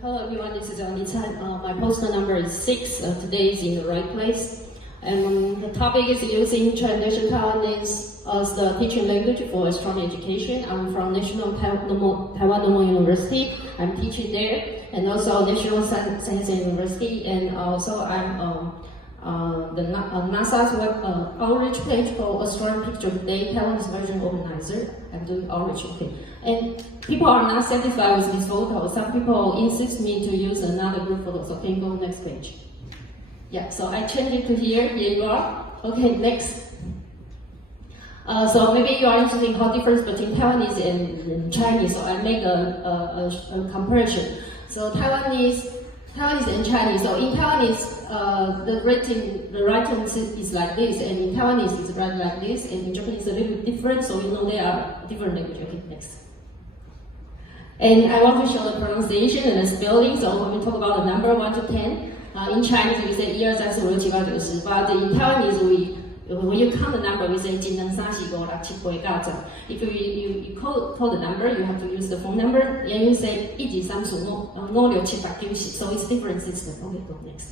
Hello everyone, this is Anita. My poster number is 6. Today is in the right place. And the topic is using traditional Taiwanese as the teaching language for astronomy education. I'm from National Taiwan Normal University. I'm teaching there, and also National Science University, and also I'm the NASA's web outreach page for Astronomy Picture Today, Taiwanese version organizer. I'm doing outreach, okay. And people are not satisfied with this photo. Some people insist me to use another group photo, so can you go next page? Yeah, so I changed it to here. Here you are. Okay, next. So maybe you are interested in how difference between Taiwanese and Chinese, so I make a comparison. So Taiwanese and Chinese. So in Taiwanese, the writing is like this, and in Taiwanese it's written like this, and in Japanese it's a little bit different, so you know they are different language. Okay, next. And I want to show the pronunciation and the spelling. So when we talk about the number 1 to 10, in Chinese we say 1, 2, 3, 4, 5, 6, 7, 8, 9, 10. But in Taiwanese when you count the number, we say 1, 2, 3, 4, 5, 6, 7, 8, 9, 10. If you call the number, you have to use the phone number, and you say 1, 2, 3, 4, 5, 6, 7, 8, 9, 10. So it's different system. Okay, go next.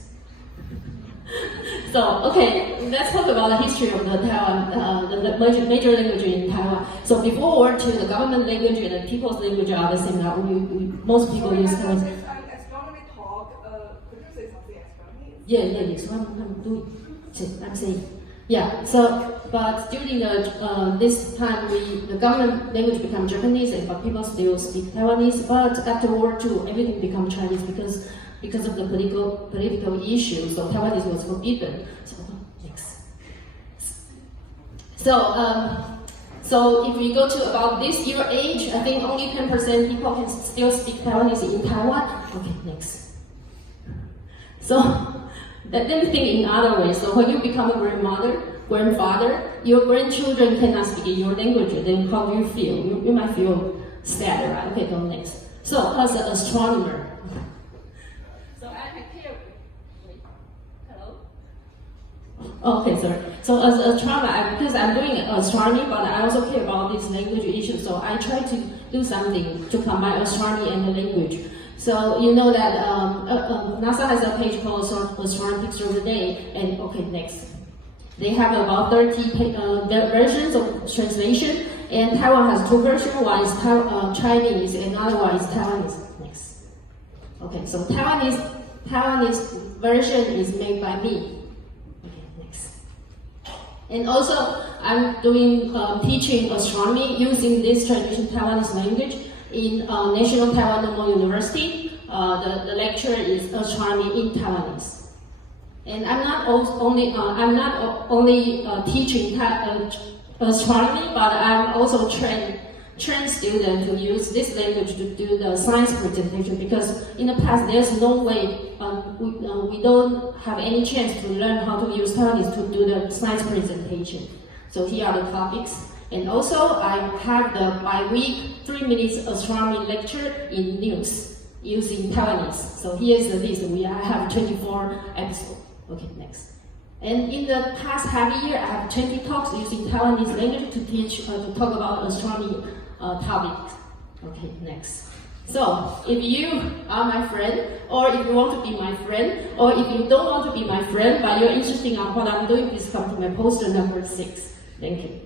So, okay, let's talk about the history of the Taiwan, the major language in Taiwan. So before World War II, the government language and the people's language are the same. Now, most people use Taiwan. Astronomy talk, could you say something astronomy? Yeah, so I'm doing, I'm saying. Yeah, so, but during this time, the government language became Japanese, but people still speak Taiwanese. But after World War II, everything became Chinese because of the political issues. So Taiwanese was forbidden. So next. So if we go to about this year age, I think only 10% people can still speak Taiwanese in Taiwan. Okay, next. So. Let me think in other ways. So when you become a grandfather, your grandchildren cannot speak your language, then how do you feel? You might feel sad, right? Okay, go next. So as an astronomer. So I care. Wait, hello? Okay, sorry. So as an astronomer, because I'm doing astronomy, but I also care about this language issue. So I try to do something to combine astronomy and the language. So you know that NASA has a page called Astronomy Picture Today, and okay, next. They have about 30 versions of translation, and Taiwan has 2 versions. One is Chinese, and another one is Taiwanese. Next. Okay, so Taiwanese version is made by me. Okay, next. And also, I'm doing teaching astronomy using this traditional Taiwanese language in National Taiwan Normal University. The lecture is Astronomy in Taiwanese. And I'm not only teaching astronomy, but I'm also trained students to use this language to do the science presentation, because in the past there's no way, we don't have any chance to learn how to use Taiwanese to do the science presentation. So here are the topics. And also, I have the bi-week 3 minutes astronomy lecture in news using Taiwanese. So here's the list. I have 24 episodes. Okay, next. And in the past half year, I have 20 talks using Taiwanese language to teach, to talk about astronomy topics. Okay, next. So if you are my friend, or if you want to be my friend, or if you don't want to be my friend, but you're interested in what I'm doing, please come to my poster number 6. Thank you.